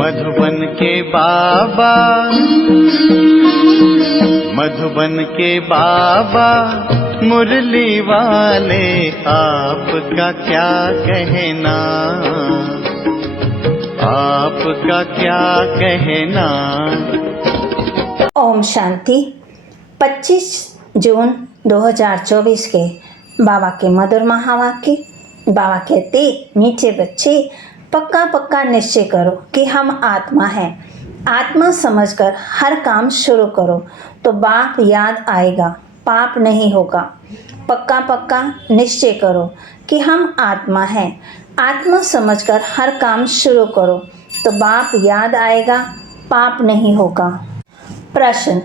मधुबन के बाबा, मधुबन के बाबा मुरली वाले, आपका क्या कहना, आपका क्या कहना। ओम शांति। 25 जून 2024 के बाबा के मधुर महावाक्य। बाबा कहते, मीठे बच्चे, पक्का पक्का निश्चय करो कि हम आत्मा हैं। आत्मा समझकर हर काम शुरू करो तो बाप याद आएगा, पाप नहीं होगा। पक्का पक्का निश्चय करो कि हम आत्मा हैं। आत्मा समझकर हर काम शुरू करो तो बाप याद आएगा, पाप नहीं होगा। प्रश्न,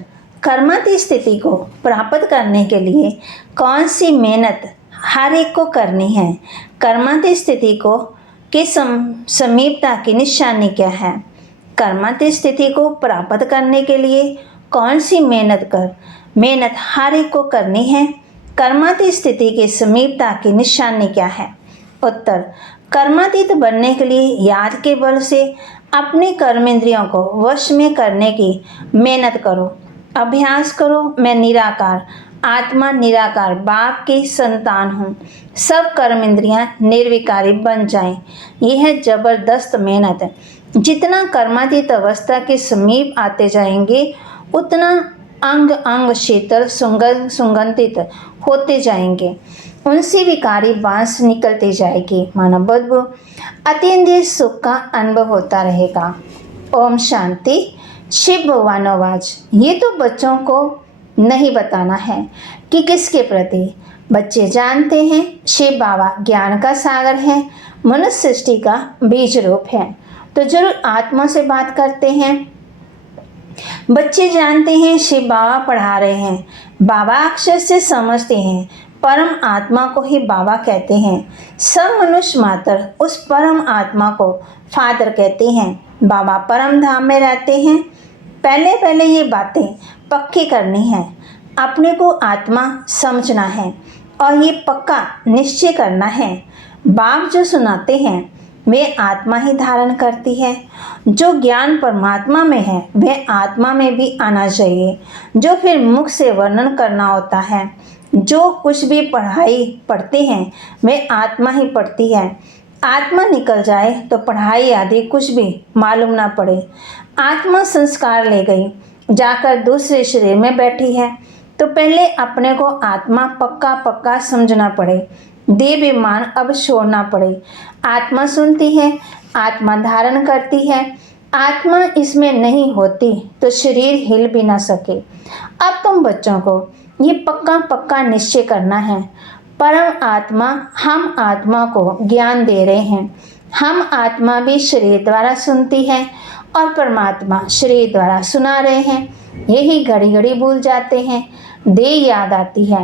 कर्माती स्थिति को प्राप्त करने के लिए कौन सी मेहनत हर एक को करनी है? कर्माती स्थिति को की समीपता की निशानी क्या है? कर्माती स्थिति को प्राप्त करने के लिए कौन सी मेहनत हर एक को करनी है? कर्माती स्थिति की समीपता की निशानी क्या है? उत्तर, कर्मातीत बनने के लिए याद के बल से अपने कर्मेंद्रियों को वश में करने की मेहनत करो। अभ्यास करो, मैं निराकार आत्मा निराकार बाप की संतान हूँ। सब कर्मेंद्रियाँ निर्विकारी बन जाएं। यह है जबरदस्त मेहनत है। जितना कर्मातीत अवस्था के समीप आते जाएंगे उतना अंग अंग शीतल सुगंधित होते जाएंगे। उनसे विकारी बांस निकलती जाएगी। मानव बदबू अतीन्द्रिय सुख का अनुभव होता रहेगा। ओम शांति। शिव भगवान आवाज, ये तो बच्चों को नहीं बताना है कि किसके प्रति। बच्चे जानते हैं शिव बाबा ज्ञान का सागर है, मनुष्य सृष्टि का बीज रूप है, तो जरूर आत्मा से बात करते हैं। बच्चे जानते हैं शिव बाबा पढ़ा रहे हैं, बाबा अक्षर से समझते हैं, परम आत्मा को ही बाबा कहते हैं। सब मनुष्य मात्र उस परम आत्मा को फादर कहते हैं। बाबा परम धाम में रहते हैं। पहले पहले ये बातें पक्की करनी है। अपने को आत्मा समझना है और ये पक्का निश्चय करना है। बाप जो सुनाते हैं वे आत्मा ही धारण करती है। जो ज्ञान परमात्मा में है वह आत्मा में भी आना चाहिए। जो फिर मुख से वर्णन करना होता है, जो कुछ भी पढ़ाई पढ़ते हैं वह आत्मा ही पढ़ती है। आत्मा निकल जाए तो पढ़ाई आदि कुछ भी मालूम ना पड़े। आत्मा संस्कार ले गई, जाकर दूसरे शरीर में बैठी है, तो पहले अपने को आत्मा पक्का पक्का समझना पड़े। देह विमान अब छोड़ना पड़े। आत्मा सुनती है, आत्मा धारण करती है। आत्मा इसमें नहीं होती तो शरीर हिल भी ना सके। अब तुम बच्चों को ये पक्का पक्का निश्चय करना है। परम आत्मा हम आत्मा को ज्ञान दे रहे हैं। हम आत्मा भी शरीर द्वारा सुनती है और परमात्मा शरीर द्वारा सुना रहे हैं। यही घड़ी घड़ी भूल जाते हैं, देह याद आती है।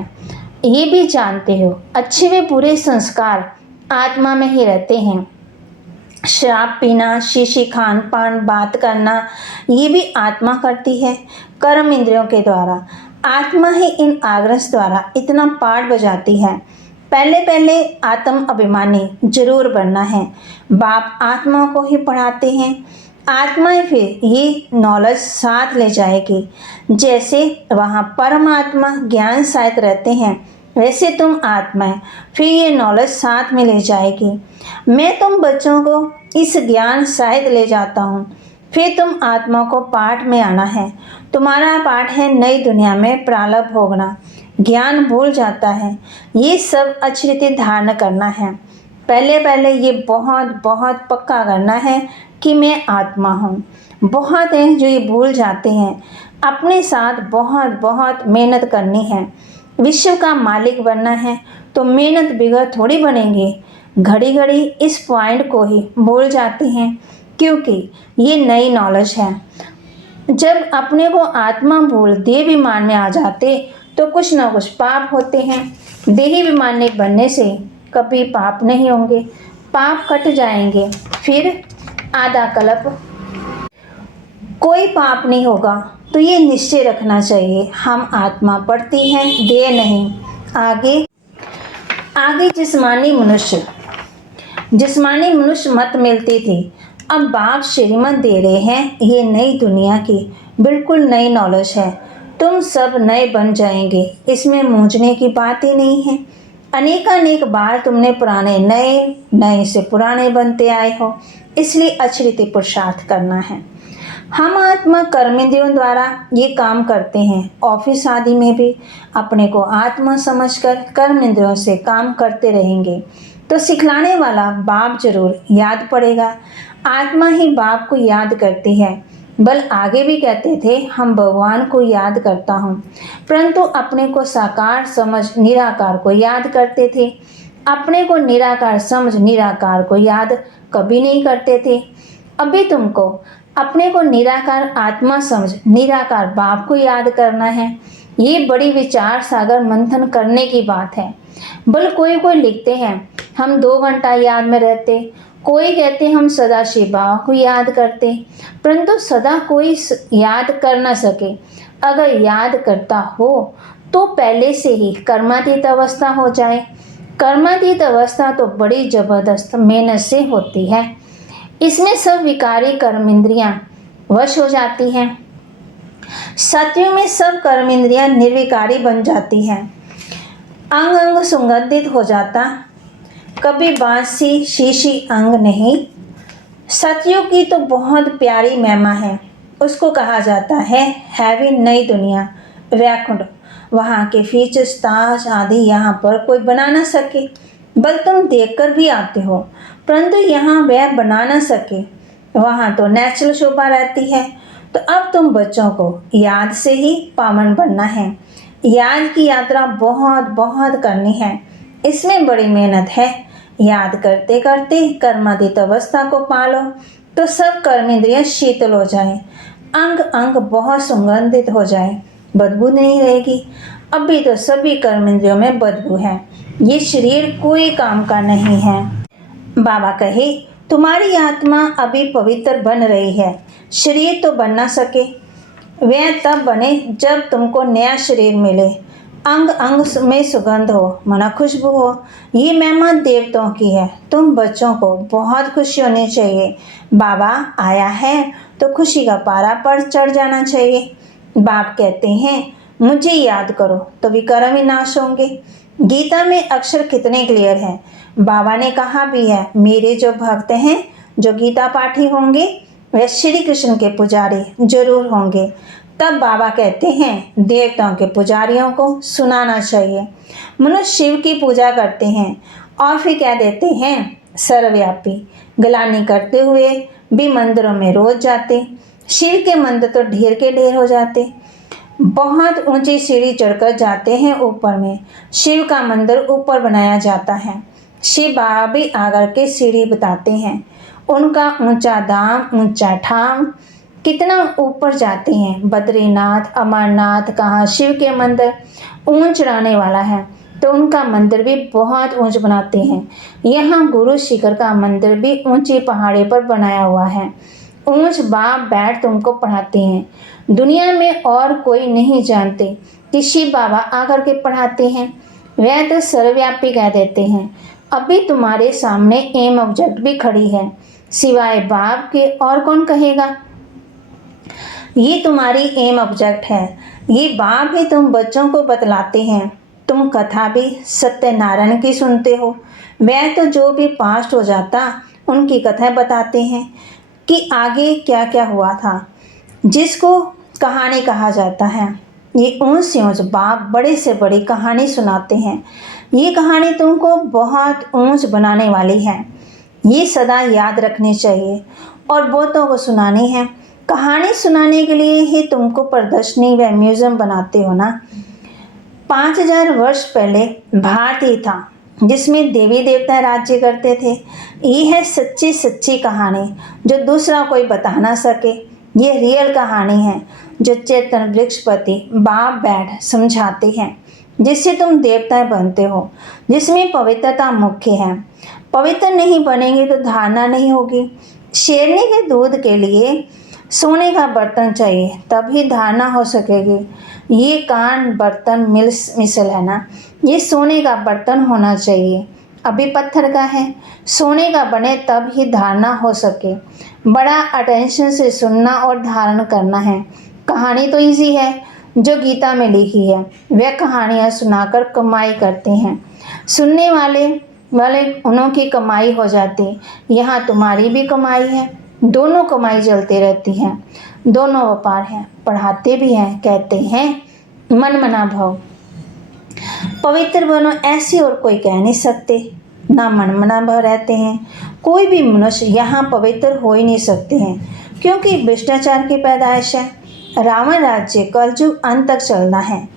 ये भी जानते हो अच्छे व बुरे संस्कार आत्मा में ही रहते हैं। शराब पीना, शीशी खान पान, बात करना, ये भी आत्मा करती है कर्म इंद्रियों के द्वारा। आत्मा ही इन आग्रह द्वारा इतना पाठ बजाती है। पहले पहले आत्म अभिमानी जरूर बनना है। बाप आत्मा को ही पढ़ाते हैं। आत्मा फिर ये नॉलेज साथ ले जाएगी। जैसे वहाँ परमात्मा ज्ञान साथ रहते हैं वैसे तुम आत्माएं फिर ये नॉलेज साथ में ले जाएगी। मैं तुम बच्चों को इस ज्ञान साथ ले जाता हूँ। फिर तुम आत्मा को पाठ में आना है। तुम्हारा पाठ है नई दुनिया में प्रारब्ध भोगना। ज्ञान भूल जाता है। ये सब अच्छी रीति धारण करना है। पहले पहले ये बहुत बहुत पक्का करना है कि मैं आत्मा हूँ। बहुत हैं जो ये भूल जाते हैं। अपने साथ बहुत बहुत मेहनत करनी है। विश्व का मालिक बनना है तो मेहनत बिगड़ थोड़ी बनेगी। घड़ी घड़ी इस पॉइंट को ही भूल जाते हैं क्योंकि ये नई नॉलेज है। जब अपने को आत्मा भूल देह विमान में आ जाते तो कुछ ना कुछ पाप होते हैं। देही विमान में बनने से कभी पाप नहीं होंगे, पाप कट जाएंगे। फिर आधा कल्प कोई पाप नहीं होगा। तो ये निश्चय रखना चाहिए, हम आत्मा पढ़ती हैं, देह नहीं। आगे जिस्मानी मनुष्य मत मिलती थी। अब बाप श्रीमत दे रहे हैं, ये नई दुनिया की बिल्कुल नई नॉलेज है। तुम सब नए बन जाएंगे, इसमें मूंझने की बात ही नहीं है। अनेकानेक बार तुमने पुराने नए, नए से पुराने बनते आए हो, इसलिए अछरीते पुरुषार्थ करना है। हम आत्मा कर्मेंद्रियों द्वारा ये काम करते हैं। ऑफिस आदि में भी अपने को आत्मा समझकर कर्मेंद्रियों से काम करते रहेंगे तो सिखलाने वाला बाप जरूर याद पड़ेगा। आत्मा ही बाप को याद करती है। बल आगे भी कहते थे, हम भगवान को याद करता हूँ, परंतु अपने को साकार समझ निराकार को याद करते थे। अपने को निराकार समझ निराकार को याद कभी नहीं करते थे। अभी तुमको अपने को निराकार आत्मा समझ निराकार बाप को याद करना है। ये बड़ी विचार सागर मंथन करने की बात है। बल कोई लिखते हैं हम 2 घंटा याद में रहते, कोई कहते हम सदा शिव बाबा को याद करते, परंतु सदा कोई याद कर न सके। अगर याद करता हो तो पहले से ही कर्मातीत अवस्था हो जाए। कर्मातीत अवस्था तो बड़ी जबरदस्त मेहनत से होती है। इसमें सब विकारी कर्म इंद्रियां वश हो जाती हैं। सत्युग में सब कर्म इंद्रियां निर्विकारी बन जाती हैं। अंग अंग सुगंधित हो जाता, कभी बांसी शीशी अंग नहीं। सत्युग की तो बहुत प्यारी महिमा है। उसको कहा जाता है हैवी नई दुनिया, वैकुंठ। वहाँ के फीचर्स ताज आदि यहाँ पर कोई बना ना सके। बल तुम देखकर भी आते हो, परंतु यहाँ वह बना ना सके। वहाँ तो नेचुरल शोभा रहती है। तो अब तुम बच्चों को याद से ही पावन बनना है। याद की यात्रा बहुत बहुत करनी है, इसमें बड़ी मेहनत है। याद करते करते कर्मातीत अवस्था को पालो तो सब कर्मेंद्रियां शीतल हो जाए, अंग अंग बहुत सुगंधित हो जाए, बदबू नहीं रहेगी। अभी तो सभी कर्मेंद्रियों में बदबू है। ये शरीर कोई काम का नहीं है। बाबा कहे तुम्हारी आत्मा अभी पवित्र बन रही है, शरीर तो बन ना सके। वह तब बने जब तुमको नया शरीर मिले, अंग अंग में सुगंध हो, मना खुशबू हो। ये महिमा देवताओं की है। तुम बच्चों को बहुत खुशी होनी चाहिए। बाबा आया है तो खुशी का पारा पर चढ़ जाना चाहिए। बाप कहते हैं मुझे याद करो तो विकर्म ही नाश होंगे। गीता में अक्षर कितने क्लियर हैं। बाबा ने कहा भी है मेरे जो भक्त हैं, जो गीता पाठी होंगे वह श्री कृष्ण के पुजारी जरूर होंगे। तब बाबा कहते हैं देवताओं के पुजारियों को सुनाना चाहिए। मनुष्य शिव की पूजा करते हैं और फिर कह देते हैं सर्वव्यापी। गलानी करते हुए भी मंदिरों में रोज जाते। शिव के मंदिर तो ढेर के ढेर हो जाते। बहुत ऊंची सीढ़ी चढ़कर जाते हैं ऊपर में। शिव का मंदिर ऊपर बनाया जाता है। शिव बाबा भी आकर के सीढ़ी बताते हैं। उनका ऊंचा धाम, ऊंचा ठाम, कितना ऊपर जाते हैं। बद्रीनाथ, अमरनाथ, कहाँ शिव के मंदिर ऊंच रहने वाला है तो उनका मंदिर भी बहुत ऊंच बनाते हैं। यहाँ गुरु शिखर का मंदिर भी ऊंची पहाड़ी पर बनाया हुआ है। ऊंच बाप बैठ तुमको पढ़ाते हैं। दुनिया में और कोई नहीं जानते कि शिव बाबा आकर के पढ़ाते हैं। वह तो सर्वव्यापी कह देते हैं। अभी तुम्हारे सामने एम ऑब्जेक्ट भी खड़ी है, सिवाय बाप के और कौन कहेगा। ये तुम्हारी एम ऑब्जेक्ट है। ये बाप ही तुम बच्चों को बतलाते हैं। तुम कथा भी सत्यनारायण की सुनते हो। वह तो जो भी पास्ट हो जाता उनकी कथाएं बताते हैं कि आगे क्या क्या हुआ था, जिसको कहानी कहा जाता है। ये ऊंच से ऊंच बाप बड़े से बड़ी कहानी सुनाते हैं। ये कहानी तुमको बहुत ऊंच बनाने वाली है। ये सदा याद रखनी चाहिए और बहुतों को सुनानी है। कहानी सुनाने के लिए ही तुमको प्रदर्शनी व म्यूजियम बनाते हो ना। 5000 वर्ष पहले भारत ही था जिसमें देवी देवता राज्य करते थे। ये है सच्ची सच्ची कहानी जो दूसरा कोई बता ना सके। ये रियल कहानी है जो चेतन वृक्षपति बाप बैठ समझाते हैं, जिससे तुम देवता बनते हो, जिसमें पवित्रता मुख्य है। पवित्र नहीं बनेंगे तो धारणा नहीं होगी। शेरनी के दूध के लिए सोने का बर्तन चाहिए तभी धारणा हो सकेगी। ये कान बर्तन मिसल है ना, ये सोने का बर्तन होना चाहिए। अभी पत्थर का है, सोने का बने तब ही धारणा हो सके। बड़ा अटेंशन से सुनना और धारण करना है। कहानी तो इजी है जो गीता में लिखी है। वे कहानियाँ सुनाकर कमाई करते हैं, सुनने वाले उन्हों की कमाई हो जाती। यहाँ तुम्हारी भी कमाई है, दोनों कमाई चलती रहती है, दोनों व्यापार हैं। पढ़ाते भी हैं, कहते हैं मन मना भाव। पवित्र बनो ऐसे और कोई कह नहीं सकते, ना मन मना भाव रहते हैं। कोई भी मनुष्य यहाँ पवित्र हो ही नहीं सकते हैं, क्योंकि भ्रष्टाचार की पैदाइश है। रावण राज्य कलयुग अंत तक चलना है,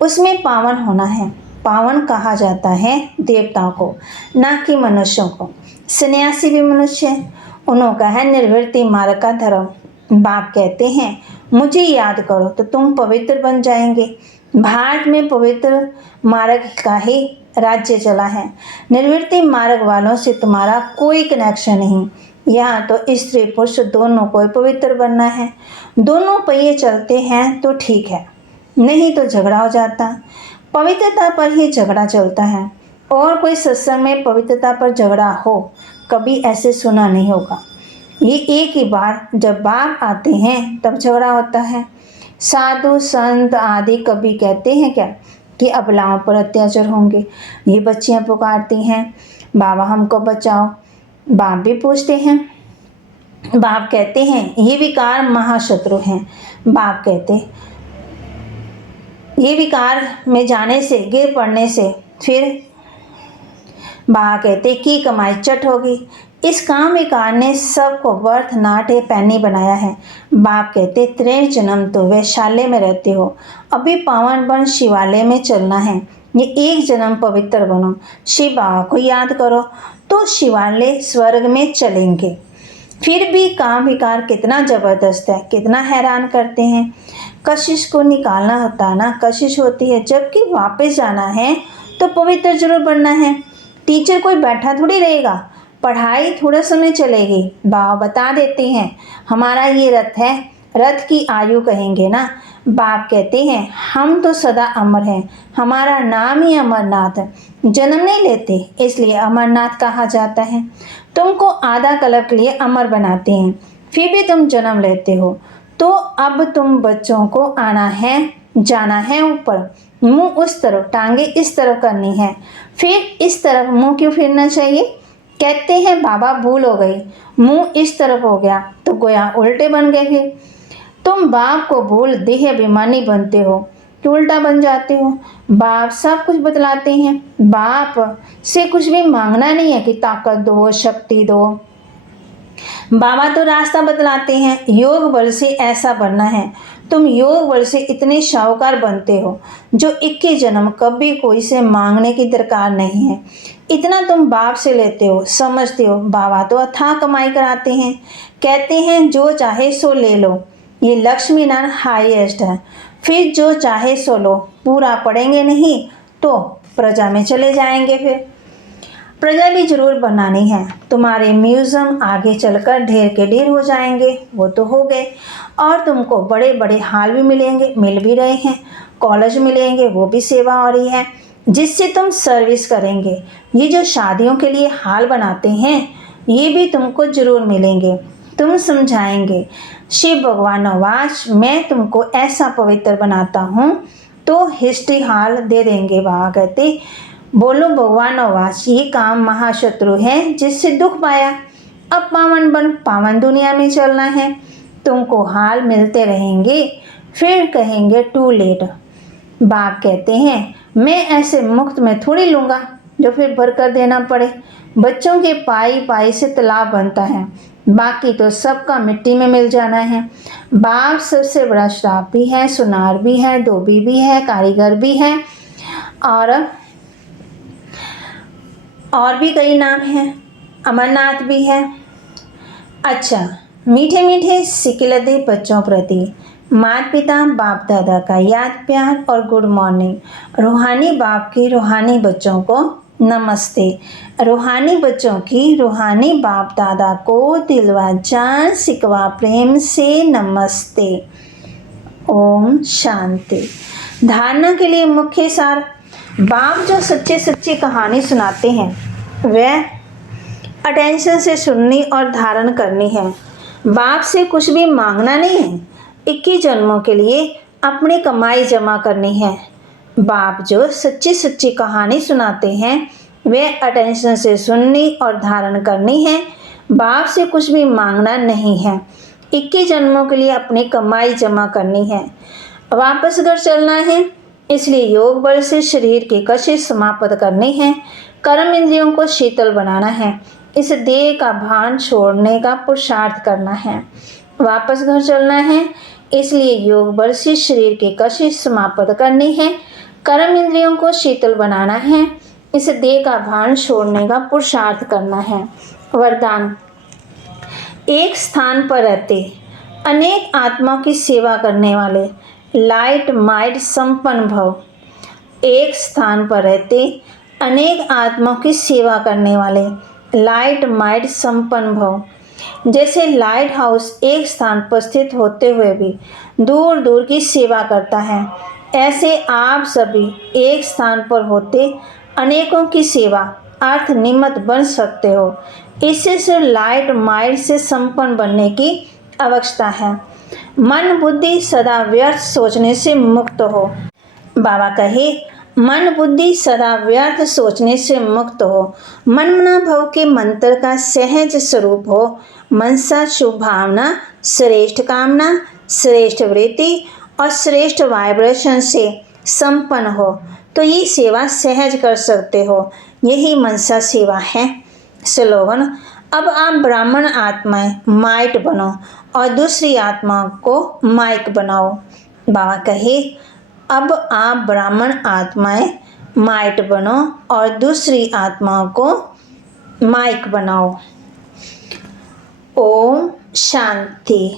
उसमें पावन होना है। पावन कहा जाता है देवताओं को, ना कि मनुष्यों को। सन्यासी भी मनुष्य है, उन्हों का है निर्वृत्ति मार्ग का धर्म। बाप कहते हैं मुझे याद करो तो तुम पवित्र बन जाएंगे। भारत में पवित्र मार्ग का ही राज्य चला है। निर्वृत्ति मार्ग वालों से तुम्हारा कोई कनेक्शन नहीं। यहाँ तो स्त्री पुरुष दोनों को पवित्र बनना है। दोनों पहिए चलते हैं तो ठीक है, नहीं तो झगड़ा हो जाता। पवित्रता पर ही झगड़ा चलता है, और कोई सत्संग में पवित्रता पर झगड़ा हो कभी ऐसे सुना नहीं होगा। ये एक ही बार जब बाप आते हैं तब झगड़ा होता है। साधु संत आदि कभी कहते हैं क्या कि अबलाओं पर अत्याचार होंगे। ये बच्चियां पुकारती हैं बाबा हमको बचाओ। बाप भी पूछते हैं, बाप कहते हैं ये विकार महाशत्रु हैं। बाप कहते ये विकार में जाने से, गिर पड़ने से फिर बाबा कहते की कमाई चट होगी। इस काम विकार ने सबको वर्थ नाटे पैनी बनाया है। बाप कहते 3 जन्म तो वैशाल्य में रहते हो, अभी पावन बन शिवालय में चलना है। ये 1 जन्म पवित्र बनो, शिव बाबा को याद करो तो शिवालय स्वर्ग में चलेंगे। फिर भी काम विकार कितना ज़बरदस्त है, कितना हैरान करते हैं। कशिश को निकालना होता है ना, कशिश होती है, जबकि वापस जाना है तो पवित्र जरूर बनना है। टीचर कोई बैठा थोड़ी रहेगा, पढ़ाई थोड़ा समय चलेगी। बाबा बता देते हैं हमारा ये रथ है, रथ की आयु कहेंगे ना। बाप कहते हैं हम तो सदा अमर हैं, हमारा नाम ही अमरनाथ है। जन्म नहीं लेते इसलिए अमरनाथ कहा जाता है। तुमको आधा कल्प के लिए अमर बनाते हैं, फिर भी तुम जन्म लेते हो। तो अब तुम बच्चों को आना है, जाना है ऊपर, मुंह उस तरफ, टांगे इस तरफ करनी है। फिर इस तरफ मुंह क्यों फिरना चाहिए? कहते हैं बाबा भूल हो गई, मुंह इस तरफ हो गया तो गोया उल्टे बन गए। फिर तुम बाप को भूल देह अभिमानी बनते हो कि उल्टा बन जाते हो। बाप सब कुछ बतलाते हैं, बाप से कुछ भी मांगना नहीं है कि ताकत दो, शक्ति दो। बाबा तो रास्ता बतलाते हैं, योग बल से ऐसा बनना है। तुम योग बल से इतने शाहूकार बनते हो जो 21 जन्म कभी कोई से मांगने की दरकार नहीं है। इतना तुम बाप से लेते हो, समझते हो। बाबा तो अथाह कमाई कराते हैं, कहते हैं जो चाहे सो ले लो, ये लक्ष्मी नारायण हाईएस्ट है। फिर जो चाहे सो लो, पूरा पढ़ेंगे नहीं तो प्रजा में चले जाएंगे। फिर प्रजा भी जरूर बनानी है। तुम्हारे म्यूज़ियम आगे चलकर ढेर के ढेर हो जाएंगे, वो तो हो गए। और तुमको बड़े बड़े हाल भी मिलेंगे, मिल भी रहे हैं। कॉलेज मिलेंगे, वो भी सेवा हो रही है जिससे तुम सर्विस करेंगे। ये जो शादियों के लिए हाल बनाते हैं ये भी तुमको जरूर मिलेंगे। तुम समझाएंगे शिव भगवान आवाज मैं तुमको ऐसा पवित्र बनाता हूँ तो हिस्ट्री हाल दे देंगे। बाबा कहते बोलो भगवान आवाज ये काम महाशत्रु है जिससे दुख पाया। अब पावन बन, पावन दुनिया में चलना है। तुमको हाल मिलते रहेंगे, फिर कहेंगे टू लेट। बाप कहते हैं मैं ऐसे मुफ्त में थोड़ी लूँगा जो फिर भरकर देना पड़े। बच्चों के पाई पाई से तालाब बनता है, बाकी तो सबका मिट्टी में मिल जाना है। बाप सबसे बड़ा श्राप भी है, सुनार भी है, धोबी भी है, कारीगर भी है और भी कई नाम हैं, अमरनाथ भी है। अच्छा, मीठे मीठे सिकिलते बच्चों प्रति माता पिता बाप दादा का याद प्यार और गुड मॉर्निंग। रूहानी बाप की रूहानी बच्चों को नमस्ते। रूहानी बच्चों की रूहानी बाप दादा को दिलवा जान सिकवा प्रेम से नमस्ते। ओम शांति। धारणा के लिए मुख्य सार। बाप जो सच्चे सच्ची कहानी सुनाते हैं वह अटेंशन से सुननी और धारण करनी है। बाप से कुछ भी मांगना नहीं है, 21 जन्मों के लिए अपनी कमाई जमा करनी है। बाप जो सच्ची सच्ची कहानी सुनाते हैं वे अटेंशन से सुननी और धारण करनी है। बाप से कुछ भी मांगना नहीं है, 21 जन्मों के लिए अपनी कमाई जमा करनी है। वापस घर चलना है, इसलिए योग बल से शरीर की कशिश समाप्त करनी है। कर्म इंद्रियों को शीतल बनाना है, इस देह का भान छोड़ने का पुरुषार्थ करना है। वापस घर चलना है, इसलिए योग बल से शरीर की कशिश समाप्त करनी है। कर्म इंद्रियों को शीतल बनाना है, इस देह का भान छोड़ने का पुरुषार्थ करना है। वरदान, एक स्थान पर रहते अनेक आत्माओं की सेवा करने वाले लाइट माइट संपन्न भव। एक स्थान पर रहते अनेक आत्माओं की सेवा करने वाले लाइट माइट संपन्न भव। जैसे लाइट हाउस एक स्थान पर स्थित होते हुए भी दूर दूर की सेवा करता है, ऐसे आप सभी एक स्थान पर होते अनेकों की सेवा अर्थ निमित्त बन सकते हो। इससे सिर्फ लाइट माइट से संपन्न बनने की आवश्यकता है। मन बुद्धि सदा व्यर्थ सोचने से मुक्त हो। बाबा कहे, मन बुद्धि सदा व्यर्थ सोचने से मुक्त हो। मनमना भव के मंत्र का सहज स्वरूप हो। मनसा शुभ भावना, श्रेष्ठ कामना, श्रेष्ठ वृत्ति और श्रेष्ठ वाइब्रेशन से संपन्न हो तो ये सेवा सहज कर सकते हो। यही मनसा सेवा है। स्लोगन, अब आप ब्राह्मण आत्माएं माइट बनो और दूसरी आत्माओं को माइक बनाओ। बाबा कहे, अब आप ब्राह्मण आत्माएं माइट बनो और दूसरी आत्माओं को माइक बनाओ। ओम शांति।